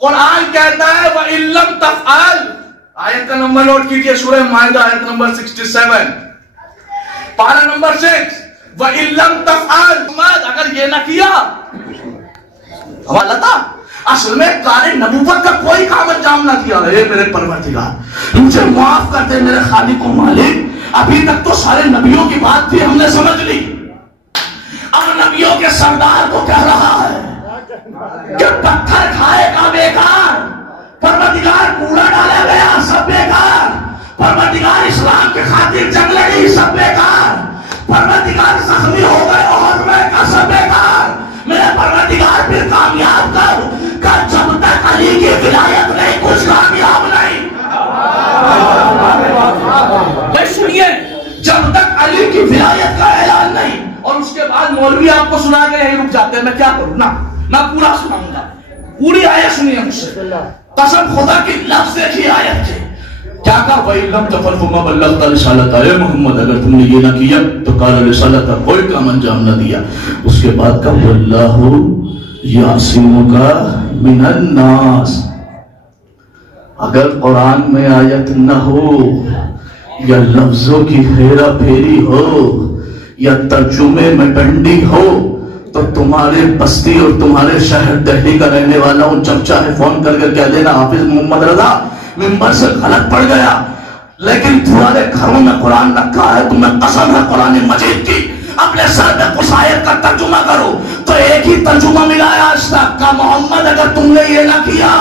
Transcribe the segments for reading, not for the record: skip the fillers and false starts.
قرآن کہتا ہے وَإِن لَمْ تَفْعَلْ، آیت کا نمبر نوٹ کیجئے، سورہ مائدہ آیت نمبر 67، پارہ نمبر 6، وَإِن لَمْ تَفْعَلْ، اگر یہ نہ کیا حوالہ تھا، اصل میں کار نبوت کا کوئی کام انجام نہ کیا، اے میرے پروردگار مجھے معاف کر دے میرے خالق و مالک، ابھی تک تو سارے نبیوں کی بات بھی ہم نے سمجھ لی، اب نبیوں کے سردار کو کہہ رہا ہے کہ پتھر کھائے گا بیکار، پروردگار کوڑا ڈالا گیا سب بیکار، پروردگار اسلام کے خاطر جنگ لڑی سب بیکار، پروردگار زخمی ہو گئے اور میں کا سب بیکار، میرے پروردگار پھر کامیاب کر جب تک علی کی ولایت نہیں کچھ کامیاب نہیں، سنیے جب تک علی کی ولایت کا اعلان نہیں، اور اس کے بعد مولوی آپ کو سنا کے یہیں رک جاتے ہیں، میں کیا کروں نا، میں پورا سناؤں گا، پوری آیت سنیے مجھ سے، قسم خدا کی لفظ دیکھیے آیت کے، کیا کہا وَإِن لَمْ تَفْعَلْ فَمَا بَلَّغْتَ رِسَالَتَهُ، اے محمد اگر تم نے یہ نہ کیا تو قال رسالتہ کوئی کام انجام نہ دیا، اس کے بعد کہا وَاللَّهُ يَعْصِمُكَ مِنَ النَّاسِ، اگر قرآن میں آیت نہ ہو یا لفظوں کی ہیرا پھیری ہو یا ترجمے میں ڈنڈی ہو تو تمہارے بستی اور تمہارے شہر دہلی کا رہنے والا ہوں جب چاہے فون کر کے کہہ دینا حافظ محمد رضا ممبر سے غلط پڑ گیا، لیکن تمہارے گھروں میں قرآن رکھا ہے، تمہیں قسم ہے قرآن مجید کی، اپنے سر میں اس آیت کا ترجمہ کرو تو ایک ہی ترجمہ ملا ہے آج تک کا، محمد اگر تم نے یہ نہ کیا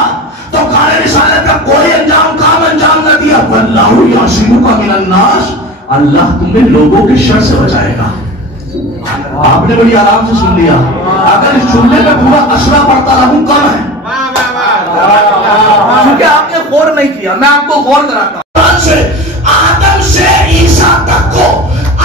تو کار رسالت کا کوئی کام انجام نہ دیا، واللہ یعصمک من الناس، اللہ تمہیں لوگوں کی شر سے بچائے گا۔ آپ نے بڑی آرام سے سن لیا، اگر اس جملے میں پورا اشرا پڑھتا رہوں کم ہے، کیونکہ آپ نے غور نہیں کیا، میں آپ کو غور کراتا ہوں۔ آدم سے عیسیٰ تک کو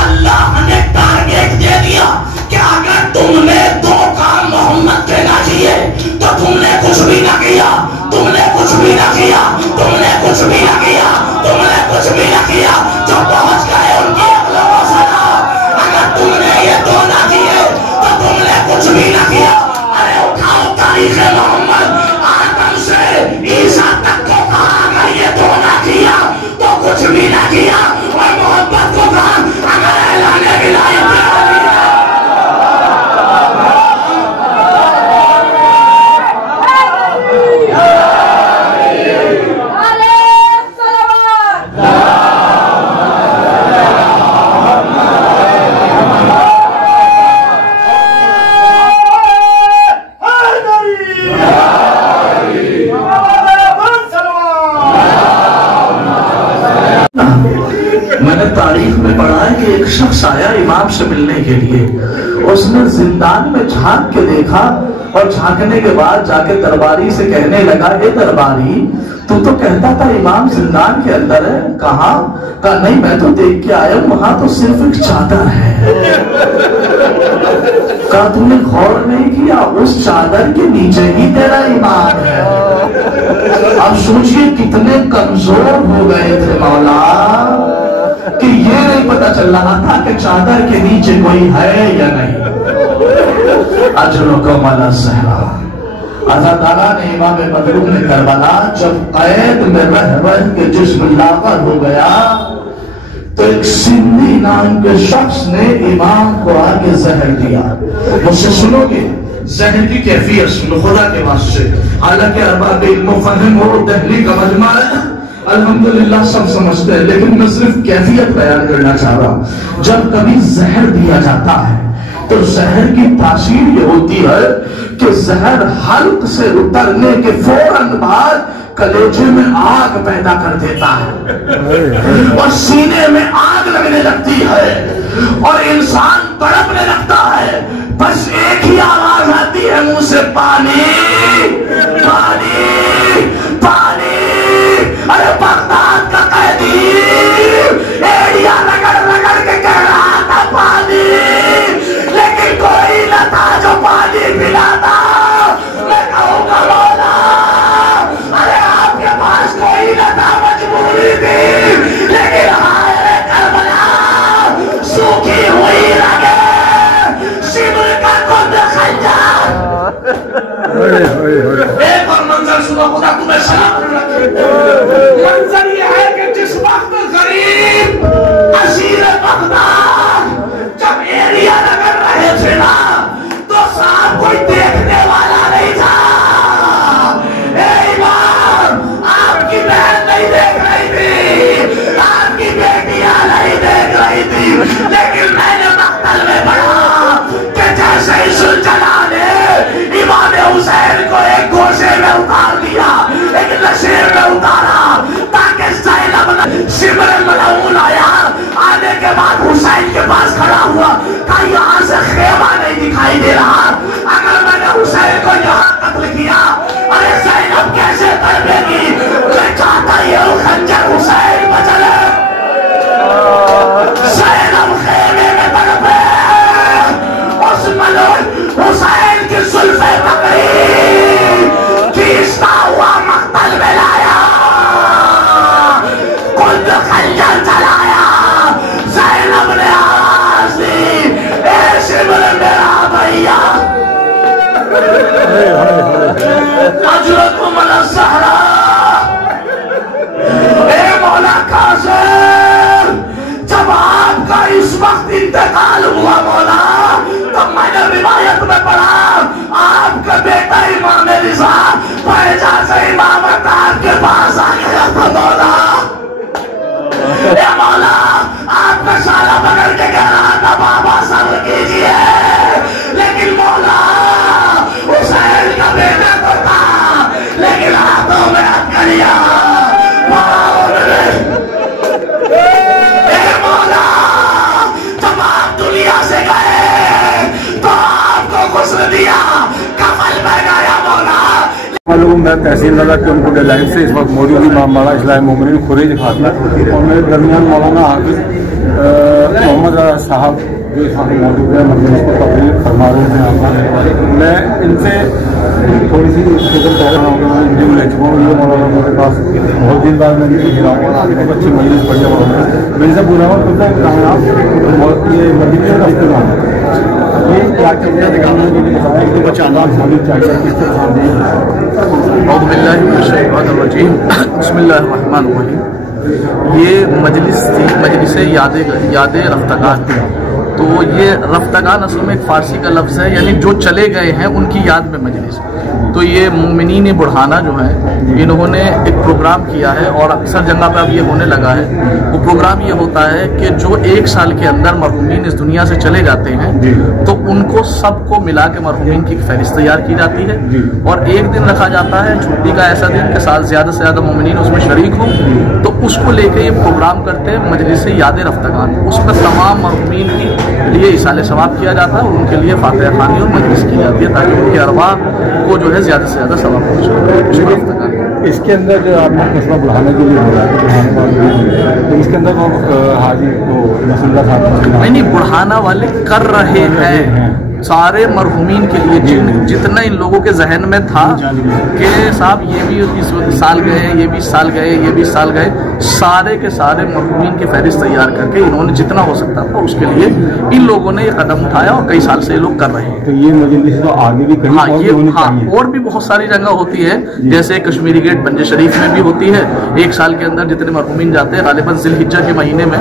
اللہ نے ٹارگیٹ دے دیا کہ اگر تم نے دو کام محمد کے نہ کیے تو تم نے کچھ بھی نہ کیا، تم نے کچھ بھی نہ کیا، تم نے کچھ بھی نہ کیا، تم نے کچھ بھی نہ کیا، جو پہنچ گئے ان کی عقلوں کو سنا، اگر تم نے یہ دو نہ کیے تو تم نے کچھ بھی نہ کیا۔ ارے اٹھاؤ تاریخ محمد، آدم سے عیسیٰ تک کو کہا اگر یہ دو نہ کیا تو کچھ بھی نہ کیا، اور محبت کو کہا اگر اعلان ولایت نہ کیا۔ میں نے تاریخ میں پڑھا ہے کہ ایک شخص آیا امام سے ملنے کے لیے، اس نے زندان میں جھانک کے دیکھا اور جھانکنے کے بعد جا کے درباری سے کہنے لگا اے درباری تو کہتا تھا امام زندان کے اندر ہے، کہاں؟ کہا نہیں میں تو دیکھ کے آیا ہوں وہاں تو صرف ایک چادر ہے۔ کہا تم نے غور نہیں کیا اس چادر کے نیچے ہی تیرا امام ہے۔ اب سوچئے کتنے کمزور ہو گئے تھے مولا کہ یہ نہیں پتا چل رہا تھا کہ چادر کے نیچے کوئی ہے یا نہیں۔ اجرکم علی الصحرا، اللہ تعالیٰ نے امام مظلوم نے کربلا جب قید میں رہ کے جسم لاغر ہو گیا تو ایک سندھی نام کے شخص نے امام کو آگے زہر دیا۔ مجھ سے سنو گے زہر کی کیفیت سنو خدا کے واسطے، حالانکہ ارباب علم و فہم اور دہلی کا مجمع ہے الحمدللہ سب سمجھتے ہیں، لیکن میں صرف کیفیت بیان کرنا چاہ رہا ہوں۔ جب کبھی زہر دیا جاتا ہے تو زہر کی تاثیر یہ ہوتی ہے کہ زہر حلق سے اترنے کے فوراً بعد کلیجے میں آگ پیدا کر دیتا ہے اور سینے میں آگ لگنے لگتی ہے اور انسان تڑپنے لگتا ہے، بس ایک ہی آواز آتی ہے منہ سے، پانی پانی پانی۔ ارے بغداد کا قیدی ایڑیاں رگڑ رگڑ کے کہہ رہا تھا پانی، لیکن کوئی نہ تھا جو پانی پلاتا۔ میں کہوں گا مولا ارے آپ کے پاس کوئی نہ تھا، مجبوری تھی، لیکن ہائے کربلا سوکھی ہوئی رگیں، شبر کا کند خنجر۔ ایک اور منظر منظر سنو، خدا تمہیں سلامت رکھے۔ منظر یہ ہے کہ جس وقت غریب اسیر بغداد جب ایریا لگا رہے تھے نا تو صاحب کوئی دیکھنے والا نہیں تھا۔ اے امام، آپ کی بہن نہیں دیکھ رہی تھی، آپ کی بیٹیاں نہیں دیکھ رہی تھی، لیکن میں نے مقتل میں پڑھا کہ جیسے ہی سلطنہ نے امام حسین کو ایک گوشے میں اتار دیا، ایک نشیر میں اتارا تاکہ زینب شمر ملعون آیا، آنے کے بعد حسین کے پاس کھڑا ہوا کہ یہاں سے خیمہ نہیں دکھائی دے رہا، اگر میں نے حسین کو یہاں قتل کیا ارے زینب کیسے تربے گی؟ میں چاہتا یہ خنجر حسین بچلے، زینب خیمے میں تڑپے، اس ملک حسین کی زلفیں پکڑی، کھینچتا ہوا مقتل میں لایا، خود خنجر چلایا، زینب نے آواز دی اے شمر میرا بھیا، اجرکم الزہرا، اے مولا قاسم، جب آپ کا اس وقت انتقال ہوا مولا تب میں نے روایت میں پڑھا آپ کا بیٹا امام رضا پہجا سے امامت آپ کے پاس آ گیا تھا مولا، اے مولا آپ کا سارا پکڑ کے کہہ رہا تھا بابا صبر کیجئے، لیکن مولا حسین کا بیٹا تو تھا لیکن ہاتھوں میں ہتھکڑیاں، اے مولا جب آپ دنیا سے گئے تو آپ کو غسل دیا، کفن میں گیا مولا۔ معلوم میں تحصیل رضا کے ان کو ڈیل لائن سے اس وقت موجود امام باڑہ اصلاح مومنین خریج خاتمہ اور میرے درمیان مولانا حافظ محمد رضا صاحب جو اس وقت موجود ہیں، مطلب اس کو تقریر فرما رہے ہیں آپ، میں ان سے تھوڑی سی فکر کر رہا ہوں کہ میں انٹرویو لے چکا ہوں، یہ مولانا میرے پاس بہت دن بعد میں بھی ملا ہوں، آگے بہت اچھی مجلس بڑھیا مولانا میرے سے پورا وقت ہوتا ہے کہاں آپ یہ مجلس کا اختتام یہ کیا چیزیں دکھانے کے لیے بتائیں کہ بچہ اللہ ہونے چاہیے کس طرح سے؟ اعوذ باللہ من الشیطان الرجیم، بسم اللہ الرحمن الرحیم۔ یہ مجلس تھی، مجلس یاد رفتگان، تو یہ رفتگان اصل میں ایک فارسی کا لفظ ہے، یعنی جو چلے گئے ہیں ان کی یاد میں مجلس۔ تو یہ مومنین بڑھانہ جو ہیں انہوں نے ایک پروگرام کیا ہے اور اکثر جگہ پہ اب یہ ہونے لگا ہے، وہ پروگرام یہ ہوتا ہے کہ جو ایک سال کے اندر مرحومین اس دنیا سے چلے جاتے ہیں تو ان کو سب کو ملا کے مرحومین کی فہرست تیار کی جاتی ہے اور ایک دن رکھا جاتا ہے چھٹی کا ایسا دن کہ سال زیادہ سے زیادہ مومنین اس میں شریک ہوں، تو اس کو لے کے یہ پروگرام کرتے ہیں مجلس یاد رفتگان۔ اس میں تمام مرحومین کے لیے ایصال ثواب کیا جاتا ہے اور ان کے لیے فاتحہ خوانی اور مجلس کی جاتی ہے تاکہ ان کی ارواح کو جو ہے زیادہ سے زیادہ ثواب پہنچے۔ اس کے اندر جو آپ نے مسئلہ بڑھانے کے لیے بولا تو اس کے اندر وہ حاجی کو رسول اللہ صاحب نہیں بڑھانا والے کر رہے ہیں سارے مرحومین کے لیے، جتنا ان لوگوں کے ذہن میں تھا کہ صاحب یہ بھی اس سال گئے، یہ بھی سال گئے، یہ بھی سال گئے، سارے کے سارے مرحومین کی فہرست تیار کر کے انہوں نے جتنا ہو سکتا تھا اس کے لیے ان لوگوں نے یہ قدم اٹھایا اور کئی سال سے یہ لوگ کر رہے ہیں۔ تو یہ مجلس تو آگے بھی اور بھی بہت ساری جگہ ہوتی ہے، جیسے کشمیری گیٹ بنجے شریف میں بھی ہوتی ہے، ایک سال کے اندر جتنے مرحومین جاتے ہیں غالباً ذی الحجہ کے مہینے میں،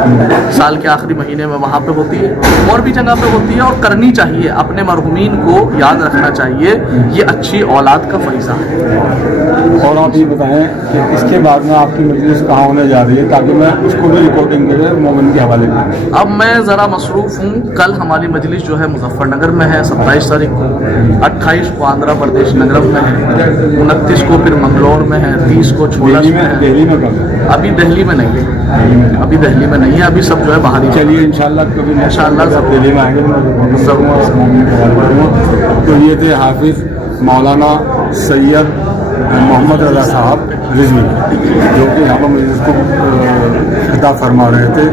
سال کے آخری مہینے میں وہاں پہ ہوتی ہے، اور بھی جگہ پہ ہوتی ہے اور کرنی چاہیے، اپنے مرحومین کو یاد رکھنا چاہیے، یہ اچھی اولاد کا فریضہ ہے۔ اور آپ یہ بتائیں کہ اس کے بعد میں آپ کی مجلس کہاں ہونے جا رہی ہے تاکہ میں اس کو بھی ریکارڈنگ کے لیے مومن کے حوالے کروں؟ اب میں ذرا مصروف ہوں، کل ہماری مجلس جو ہے مظفر نگر میں ہے 27 تاریخ کو، 28 کو آندھرا پردیش نگرم میں ہے، 29 کو پھر منگلور میں ہے، 30 کو چھولا میں ہے۔ دہلی میں کب؟ ابھی دہلی میں نہیں ہے، ابھی دہلی میں نہیں ہے، ابھی سب جو ہے باہر ہی۔ چلیے انشاءاللہ کبھی انشاءاللہ سب دہلی میں آئیں گے تو یہ تھے حافظ مولانا سید محمد رضا صاحب رضوی جو کہ یہاں پر مجلس کو خطاب فرما رہے تھے۔